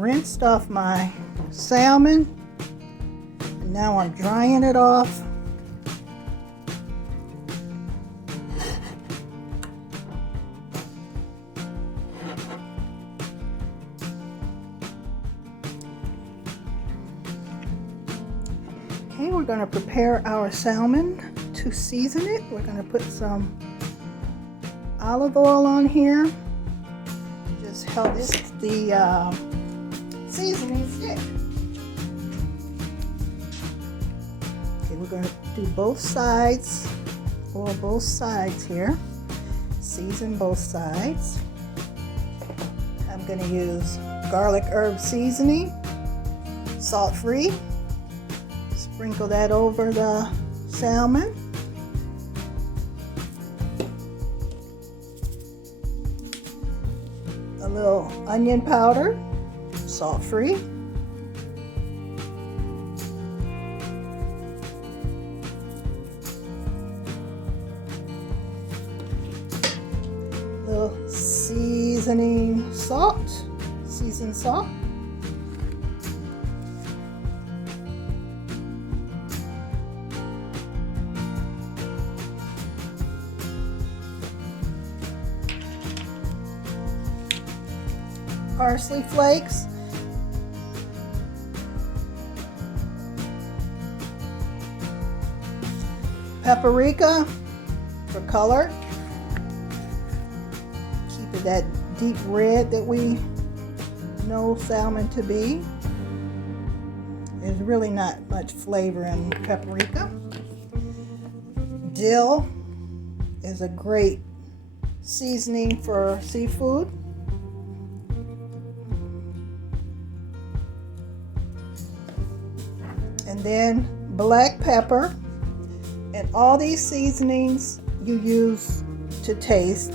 rinsed off my salmon. And now I'm drying it off. Okay, we're going to prepare our salmon to season it. We're going to put some olive oil on here. Just helps the seasoning stick. Okay, we're going to do both sides, oil both sides here. Season both sides. I'm going to use garlic herb seasoning, salt free. Sprinkle that over the salmon. A little onion powder, salt free. Little seasoning salt, seasoned salt. Parsley flakes, paprika for color, keep it that deep red that we know salmon to be. There's really not much flavor in paprika. Dill is a great seasoning for seafood. And then black pepper, and all these seasonings you use to taste.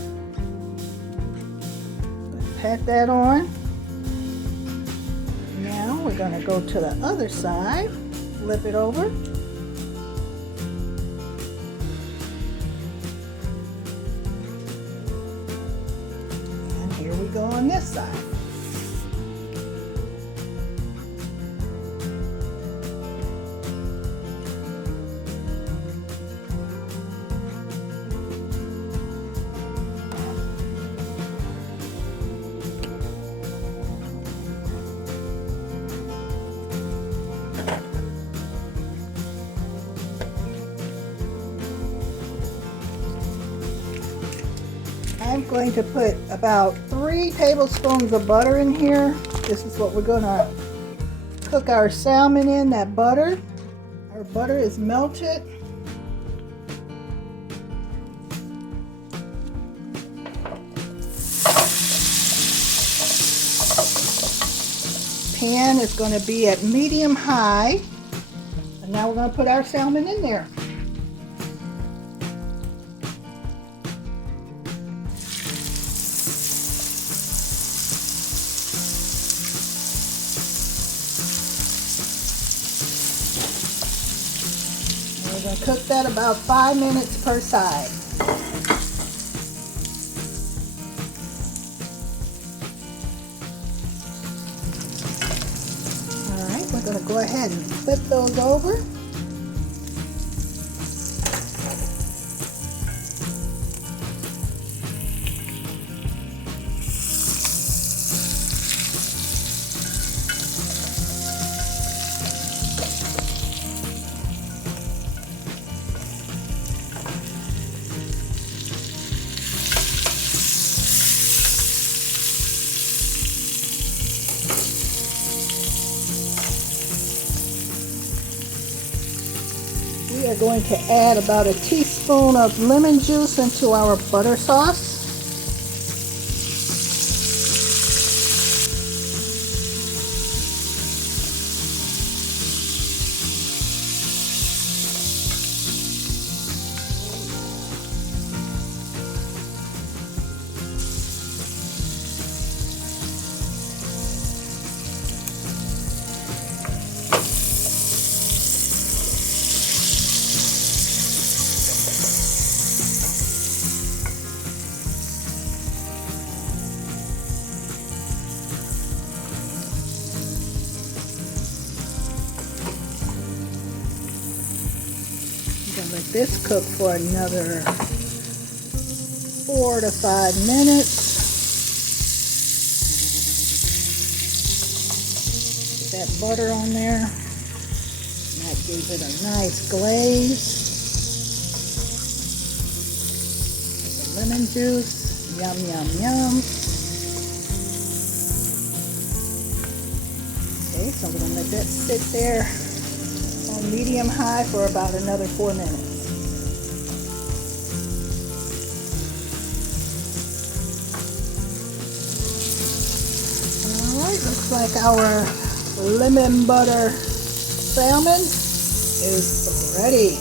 Pat that on. Now we're going to go to the other side, flip it over. And here we go on this side. I'm going to put about 3 tablespoons of butter in here. This is what we're going to cook our salmon in, that butter. Our butter is melted. Pan is going to be at medium high. And now we're going to put our salmon in there. We're going to cook that about 5 minutes per side. All right, we're going to go ahead and flip those over. We are going to add about a teaspoon of lemon juice into our butter sauce. this cook for another 4 to 5 minutes. Put that butter on there. That gives it a nice glaze. With the lemon juice. Yum, yum, yum. Okay, so we're going to let that sit there on medium high for about another 4 minutes. Alright, looks like our lemon butter salmon is ready.